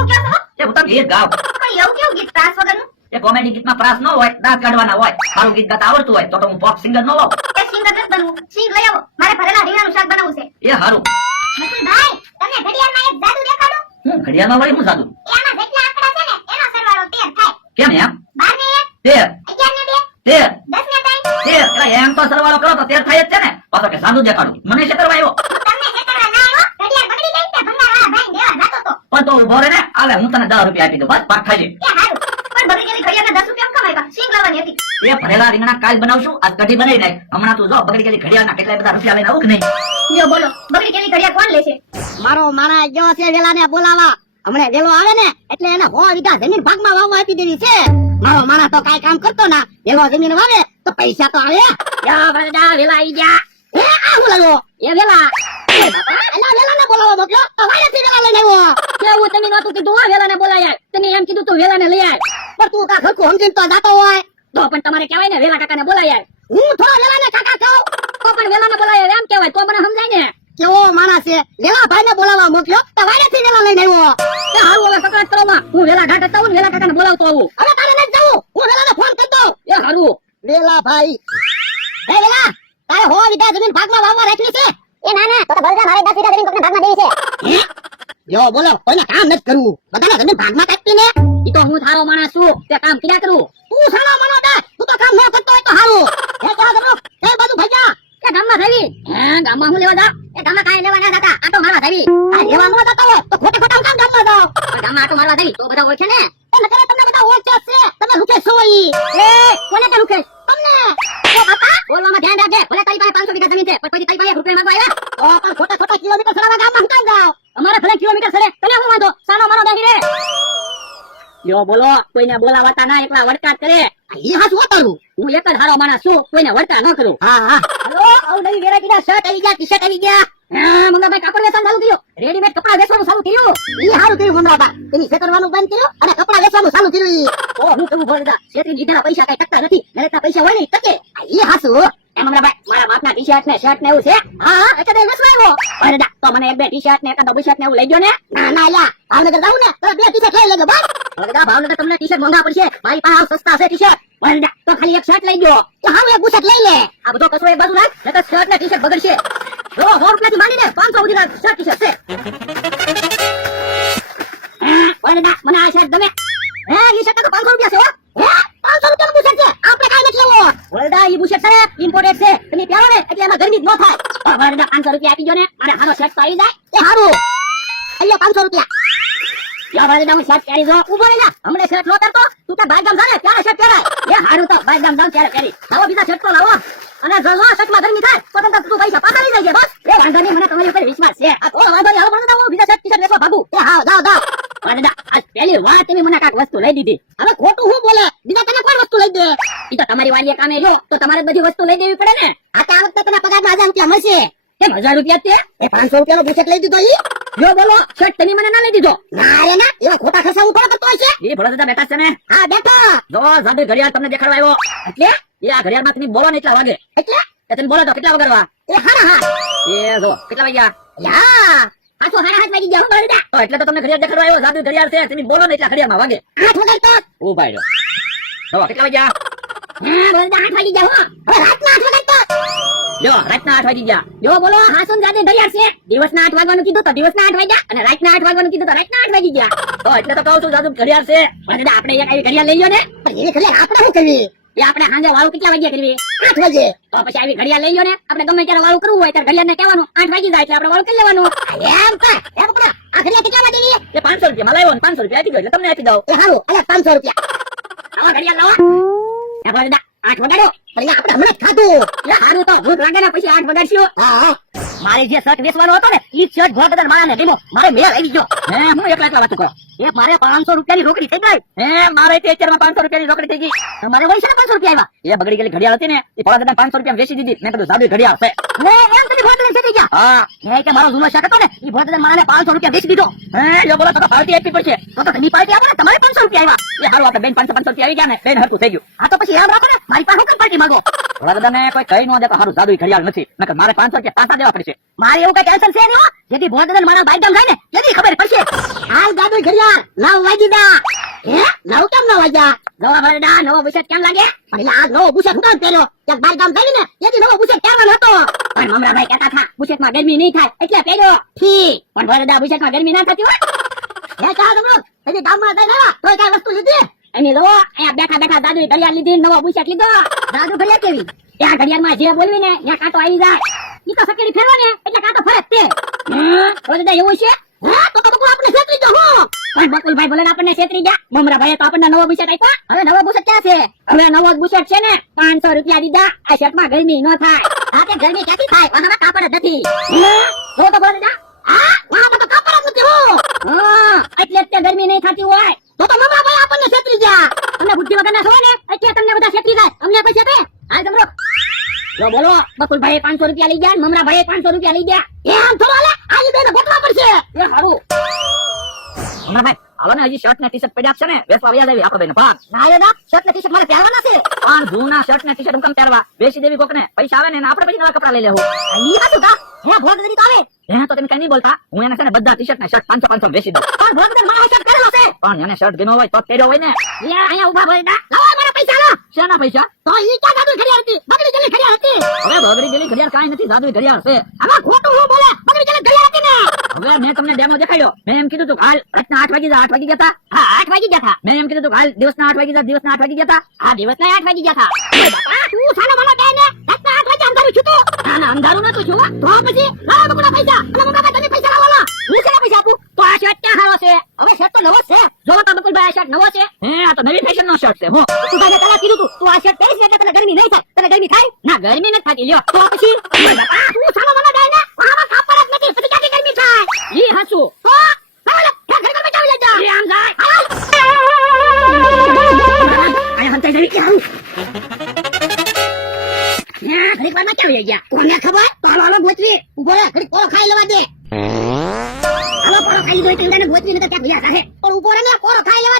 હું ક્યાં છો? એ હું તમને ગીત ગાવ. પણ એવું કેવું ગીત ત્રાસ વગરનું? એ કોમેડી ગીતમાં પ્રાસ ન હોય, દાંત કાઢવાના હોય. સારું ગીત ગાતા આવડતું હોય તો હું પોપ સિંગર ન હોઉં. એ સિંગર જ બનવું. સિંગ લઈ આવો. મારે ભરેલા રીંગણાનું શાક બનાવવું છે. એ હારું. મથુરભાઈ, તમને ઘડિયાળમાં એક જાદુ દેખાડું? હું ઘડિયાળમાં વળી હું જાદુ? એમાં જેટલા આંકડા છે ને એનો સરવાળો 13 થાય. કેમ એમ? 12 ને 1, 11 ને 2, 10 ને 3. એમ તો સરવાળો કરો તો 13 થાય જ છે ને. પાછો કે જાદુ દેખાડું. મને છે કરવા આવ્યો. તમને હેતરવા ના આવ્યો? ઘડિયાળ બગડી ગઈ તે ભંગારવાળા ભાઈને દેવા જાતો તો. પણ તો ઉભો રહે ને, આલે હું તને 10 રૂપિયા આપી દઉં. બસ પાક ખાઈ લે. એ હારું. પણ બગડી ગયેલી ઘડિયાળના 10 રૂપિયા કેમ કમાવ્યા? સિંગ લાવવાની હતી. એ ભરેલા રીંગણા કાલ બનાવશું, આજ કઢી બનાવી નાખ. હમણાં તું જો બગડી ગયેલી ઘડિયાળના કેટલા બધા રૂપિયા લઈને આવું કે નહીં? લ્યો બોલો, બગડી ગયેલી ઘડિયાળ કોણ લેશે? મારો માણા ગયો છે વેલાને બોલાવા. હમણાં વેલો આવે ને એટલે એને 100 વીઘા જમીન ભાગમાં વાવવા આપી દેવી છે. મારો માણા તો કાઈ કામ કરતો ના, વેલો જમીન વાવે તો પૈસા તો આવે. યા વરદા વેલા આવી ગયા. એ આ હું લાવ્યો? એ વેલા. અલા વેલાને બોલાવો મોકલો તો વાયથી વેલા લઈને આવ્યો. કેવું તમે નતું કીધું આ વેલાને બોલાય? તમે એમ કીધું તું વેલાને લઈ આય. પણ તું કા ઘરકો સમજીને તો જાતો હોય. તો પણ તમારે કહેવાય ને વેલા કાકાને બોલાય. હું થોડા વેલાને કાકા કહું તો પણ વેલાને બોલાય એમ કહેવાય તો મને સમજાય ને. કેવો માણસ છે, વેલા ભાઈને બોલાવવા મોકલ્યો તો વાયથી વેલા લઈને આવ્યો. તે હારું હવે સકરાત કરો માં, હું વેલા ઘાટ હતા હું વેલા કાકાને બોલાવતો આવું. હવે તારે ન જાવું, હું વેલાને ફોન કરી દઉં. એ હારું વેલા ભાઈ. એ વેલા, તારે 100 વીઘા જમીન ભાગમાં વાવવા રાખી છે. એ ના ના, તો બલરા મારે 10 વીઘા જમીન કોકના ભાગમાં દેવી છે. યો બોલો, કોઈને કામ નથી કરવું, બધાને જમીન ભાગમાં કાપી ને. ઈ તો હું થારો માણસ છું, તે કામ ક્યાં કરું? તું સારો માણો દે, તું તો કામ ન કરતો હોય તો હારું. એ ક્યાં જમો? એ બાજુ ભૈયા, એ ગામમાં થાવી. હે ગામમાં હું લેવા જા? એ ગામમાં કાઈ લેવા ના જાતા, આટો મારવા થાવી. આ લેવા ન જાતા હોય તો ખોટે ખોટા કામ ગામમાં જાવ. પણ ગામમાં આટો મારવા થાવી તો બધા ઓળખે ને. એ નકરે તમને બધા ઓળખે છે, તમે લુકે છો ઈ. એ કોને તે લુકે? તમને. ઓ બાપા, બોલવામાં ધ્યાન રાખજે. ભલે તારી પાસે 500 વીઘા જમીન છે, પણ પછી તારી પાસે રૂપિયા માંગવા આવ્યા તો પણ ખોટા ખોટા કિલોમીટર સડાવા ગામમાં હું કામ જાવ? અમારે ભલે કિલોમીટર સડે, તને હું વાંધો? સાનો માનો બેહી રે. યો બોલો, કોઈને બોલાવતા ના, એકલા વડકાટ કરે. ઈ હાસ ઉતારું. હું એક જ હારો માણસ છું, કોઈને વડકા ન કરું. હા હા. હાલો, આવ નવી વેરાયટી ના શર્ટ આવી ગયા, ટી-શર્ટ આવી ગયા. હા મંગાભાઈ, કાપડ વેચવાનું ચાલુ કર્યું, રેડીમેડ કપડા વેચવાનું ચાલુ કર્યું. ઈ હારું કર્યું મંગાભા. એની છેતરવાનું બંધ કર્યું અને કપડા વેચવાનું ચાલુ કર્યું. ઈ ઓ હું કેવું બોલતા, છેતરી દીધા પૈસા કઈ ટકતા નથી, નરેતા પૈસા હોય ને ટકે. ઈ હાસુ. એ મંગાભાઈ, મારા માપના ટી-શર્ટ ને શર્ટ ને એવું છે. હા એટલે તે વેચવા આવ્યો. અરે દા, તો મને એક બે ટી-શર્ટ ને એક બુશર્ટ ને એવું લઈ ગયો ને. ના ના યા, ભાવનગર જાઉં ને તો બે ટી-શર્ટ લઈ લેજો બસ. હવે ભાવનગર તમને ટી-શર્ટ મોંઘા પડશે, મારી પાસે સસ્તા છે ટી-શર્ટ. વરદા, તો ખાલી એક શર્ટ લઈ ગયો. તો હારું એક બુશર્ટ લઈ લે. આ બધો કચરો એક બાજુ રાખ, નકર શર્ટ ને ટી-શર્ટ બગડશે. જો 100 રૂપિયાથી માંડીને 500 સુધીના શર્ટ ટી-શર્ટ છે. વરદા, મને આ શર્ટ ગમે. હે ઈ શર્ટ તો 500 રૂપિયા છે હો. હે 500 રૂપિયાનું બુશર્ટ છે, આપણે કાઈ નથી લેવો. વરદા, ઈ બુશર્ટ છે ઇમ્પોર્ટેડ છે, તમે પહેરો ને એટલે એમાં ગરમી જ ન થાય. વરદા 500 રૂપિયા આપી દો ને, અને હારો શર્ટ તો આવી જાય. એ હારું. અલ્યો 500 રૂપિયા. યા વરદા, હું શર્ટ પહેરી જો. ઉભો રહી જા, હમણે શર્ટ નો પહેરતો, તું તો બાર ગામ જા ને ત્યારે શર્ટ પહેરાય. એ હારું, તો બાર ગામ જાવ ત્યારે પહેરી. લાવો બીજા શર્ટ તો લાવો. અને જો શર્ટમાં ગરમી થાય તો તમે તું પૈસા પાછા લઈ જજે બસ. એ વાંધો નહીં, મને તમારી ઉપર વિશ્વાસ છે. આ થોડો વાંધો નહીં, હાલો મને હું બીજા શર્ટ ટી-શર્ટ લેવા ભાગું. એ હા જાવ જાવ. વરદા, આજ પહેલી વાર તમે મને કાક વસ્તુ લઈ દીધી. હવે ખોટું હું બોલે, બીજા તને કોણ વસ્તુ લઈ દે? ઈ તો તમારી વાલીએ કામે જો તો તમારે બધી વસ્તુ લઈ દેવી પડે ને. આ કે આ વખતે તને પગારમાં 1000 રૂપિયા મળશે. કેમ 1000 રૂપિયા તે? એ 500 રૂપિયાનો બુશર્ટ લઈ દીધો ઈ. જો બોલો, શર્ટ તમે મને ના લઈ દીધો. ના રે ના, એવા ખોટા ખર્ચા હું થોડો કરતો હશે. એ ભલા દાદા બેઠા છે ને. હા બેઠા. જો જાદુ ઘડિયાળ તમને દેખાડવા આવ્યો. એટલે એ આ ઘડિયાળમાં તમે બોલો ને એટલા વાગે. એટલે તમે બોલો તો કેટલા વગાડવા? એ હારા હા. એ જો કેટલા વાગ્યા? યા 8:30 વાગી ગયા. હું બોલતા. તો એટલે તો તમને ઘડિયાળ દેખાડવા આવ્યો. જાદુ ઘડિયાળ છે, તમે બોલો ને એટલા ઘડિયાળમાં વાગે. 8 વગાડતો. ઓ ભાઈ જો. જો કેટલા વાગ્યા? હા બોલતા 8 વાગી ગયા. હવે રાતના 8 વગાડતો. જો રાતના 8 વાગી ગયા. જો બોલો, હાસુન જાદુ ઘડિયાળ છે. દિવસના 8 વાગવાનું કીધું તો દિવસના 8 વાગ્યા, અને રાતના 8 વાગવાનું કીધું તો રાતના 8 વાગી ગયા. તો એટલે તો કહું છું જાદુ ઘડિયાળ છે. પણ આપણે એક આવી ઘડિયાળ લઈ લ્યો ને. પણ એની ઘડિયાળ આપણે શું કરવી? એ આપણે સાંજે વાળું કેટલા વાગ્યા કરવી? 8 વાગે. તો પછી આવી ઘડિયાળ લઈ લ્યો ને. આપણે ગમે ત્યારે વાળું કરવું હોય ત્યારે ઘડિયાળને કહેવાનું 8 વાગી જાય એટલે આપણે વાળું કરી લેવાનું. એમ કે એમ કે આ ઘડિયાળ કેટલા વાગે ની? એ 500 રૂપિયા માં લાવ્યો ને 500 રૂપિયા આપી દો એટલે તમને આપી દઉં. એ હારું, અલે 500 રૂપિયા. આવા ઘડિયાળ લાવો. એ ભરદા 8 વગાડો. પણ આપણે હમણાં જ ખાધું. એ હારું, તો ભૂખ લાગે ને પછી 8 વગાડશું. હા મારે જે શર્ટ વેચવાનો હતો ને ઈ શર્ટ ભોળા મારાને દીમો. મારે મેળ આવી ગયો. હે હું એકલા વાત કરો. એ મારે 500 રૂપિયાની રોકડી થઈ ગઈ. હે મારે તે અત્યારમાં 500 રૂપિયાની રોકડી થઈ ગઈ. મારે વૈસે 500 રૂપિયા આવ્યા. એ બગડી ગયેલી ઘડિયાળ હતી ને એ ભોળા દાદા 500 રૂપિયા વેચી દીધી. મેં કીધું જાદુ ઘડિયાળ છે. ને એમ તમે ભોળા દાદા વેચી ગયા? હા, એ કે મારો જૂનો શર્ટ હતો ને ઈ ભોળા દાદા મારાને 500 રૂપિયા વેચી દીધો. હે જો બોલો તો પાર્ટી આપવી પડશે. તો તમે પાર્ટી આપો ને, તમારે 500 રૂપિયા આવ્યા. એ હારું, આપણે બેન 500 રૂપિયા આવી ગયા ને બેન હરતું થઈ ગયું. આ તો પછી યાદ રાખો ને, મારી પાસે હું પાર્ટી માંગો. ભોળા દાદાને કોઈ કહી ન દે તો હારું, જાદુ ઘડિયાળ નથી. નકર મારે 500 રૂપિયા પાછા દેવા પડશે. છે. મારે એવું કઈ ટેન્શન છે નહીં હો. જેથી ભોંડદાદાને મારા બાઈડમ થાય ને જેથી ખબર પડશે. હાલ દાદુ ઘડિયાળ 9 વાગી દા. હે 9 કેમ 9 વાગ્યા? નવા ભરડા નવો બુશર્ટ કેમ લાગે? પણ એટલે આ નવો બુશર્ટ હું કામ પહેર્યો? ક્યાંક બાઈડમ થઈ ને જેથી નવો બુશર્ટ પહેરવાનો હતો. પણ મમરાભાઈ કહેતા હતા બુશર્ટમાં ગરમી નહીં થાય એટલે પહેર્યો. ઠીક પણ ભરડા બુશર્ટમાં ગરમી ના થતી હોય. હે ચા તમરો હજી ગામમાં જઈને આવ્યા તોય કાંઈ વસ્તુ લીધી? અને જો અહીંયા બેઠા બેઠા દાદુએ ઘડિયાળ લીધી નવો બુશર્ટ લીધો. દાદુ ઘડિયાળ કેવી? ત્યાં ઘડિયાળમાં જે બોલવી ને ત્યાં કાંટો આવી જાય. ઈ તો સકેડી ફેરવો ને એટલે કાંટો ફરે જ તે. ઓલડા એવું છે? હા તો બકુલ આપણે છેતરી ગયો હું. પણ બકુલભાઈ ભલે આપણને છેતરી ગયા. મમરાભાઈએ તો આપણને નવો બુશર્ટ આપ્યો. હવે નવો બુશર્ટ ક્યાં છે? હવે નવો બુશર્ટ છે ને 500 રૂપિયા દીધા. આ શર્ટમાં ગરમી ન થાય. હા તે ગરમી ક્યાંથી થાય? આમાં કાપડ જ નથી. જો તો બોલડા હા આમાં તો કાપડ જ નથી હો. હા એટલે જ તે ગરમી નહીં થતી હોય. તો મમરાભાઈ આપણને છેતરી ગયા. તમને બુદ્ધિ વગરના છો ને એટલે તમને બધા છેતરી જાય. અમને પૈસા દે. હાલ જમરો લો બોલો બકુલભાઈ 500 રૂપિયા લઈ ગયા ને મમરાભાઈએ 500 રૂપિયા લઈ ગયા. એમ થોડો લે આજે બેને ગોતવા પડશે. એ હારું મમરાભાઈ હાલો ને હજી શર્ટ ને ટી શર્ટ પડ્યા છે ને વેચવા વ્યા દેવી આપણે બેન ભાગ. ના દાદા શર્ટ ને ટી-શર્ટ મારે પહેરવાના છે. પણ જૂના શર્ટ ને ટી શર્ટ કેમ પહેરવા? વેચી દેવી કોકને પૈસા આવે ને આપણે પછી નવા કપડા લઈ લેવું. ઈ હતું કા હે ભોગદરી તો આવે. હે તો તમે કઈ નહીં બોલતા. હું એને છે ને બધા ટી શર્ટ ને શર્ટ 500 વેચી દઉં. પણ ભોગદર મને શર્ટ કરેલો છે. પણ એને શર્ટ ગમ્યો હોય તો પહેર્યો હોય ને. લે અહીંયા ઊભા ભોગદા લાવો મારા પૈસા લો. શેના પૈસા? તો ઈ ક્યાં દાદુ ઘડિયાળ હતી? બગડી ગયેલી ઘડિયાળ હતી. હવે બગડી ગયેલી ઘડિયાળ કાંઈ નથી, જાદુઈ ઘડિયાળ છે. આમાં ખોટું હું બોલે બગડી ગયેલી ઘડિયાળ હતી ને. હવે મેં તમને ડેમો દેખાડ્યો. મેં એમ કીધું તું હાલ રાતના 8 વાગી જા. 8 વાગી ગયા તા. હા 8 વાગી ગયા હતા. મેં એમ કીધું તું હાલ દિવસના 8 વાગી જા. દિવસના 8 વાગી ગયા તા. આ દિવસના 8 વાગી ગયા હતા. ઓય બાપા તું સાનો મને દે ને રાતના 8 વાગે અંધારું છું તો. ના ના અંધારું નતું છું. તો પછી લાવો બકુડા પૈસા. અને મમરા તમે પૈસા લાવો લો. હું છે પૈસા આપું તો આ શર્ટ ક્યાં હારો છે? હવે શર્ટ તો નવો છે. જો તો બકુલભાઈ આ શર્ટ નવો છે. હે આ તો નવી ફેશન નો શર્ટ છે. હો તું ભાઈ તને કીધું તું આ શર્ટ પહેરીશ એટલે તને ગરમી નહીં થાય. તને ગરમી થાય? ના ગરમી નથી થતી લ્યો. તો પછી ઓય બાપા તું સાનો મને દે ને આમાં કાપડ જ નથી. પછી ક્યાંથી ગરમી થાય? ઈ હાસુ. તો હાલો ઘર ઘર બચાવી લેજો. ઈ આમ જાય. આયા હંતાઈ જઈ કે આવું. યા ઘડીક વારમાં કેમ લઈ ગયા? કોને ખબર? તો હાલો ગોચવી. ઉભો રહે ઘડીક કોળો ખાઈ લેવા દે. હાલો કોળો ખાઈ લીધો એટલે ઇંડાને ગોચવી નતો ત્યાં ગયા રહે. પણ ઉભો રહે ને કોળો ખાઈ લેવા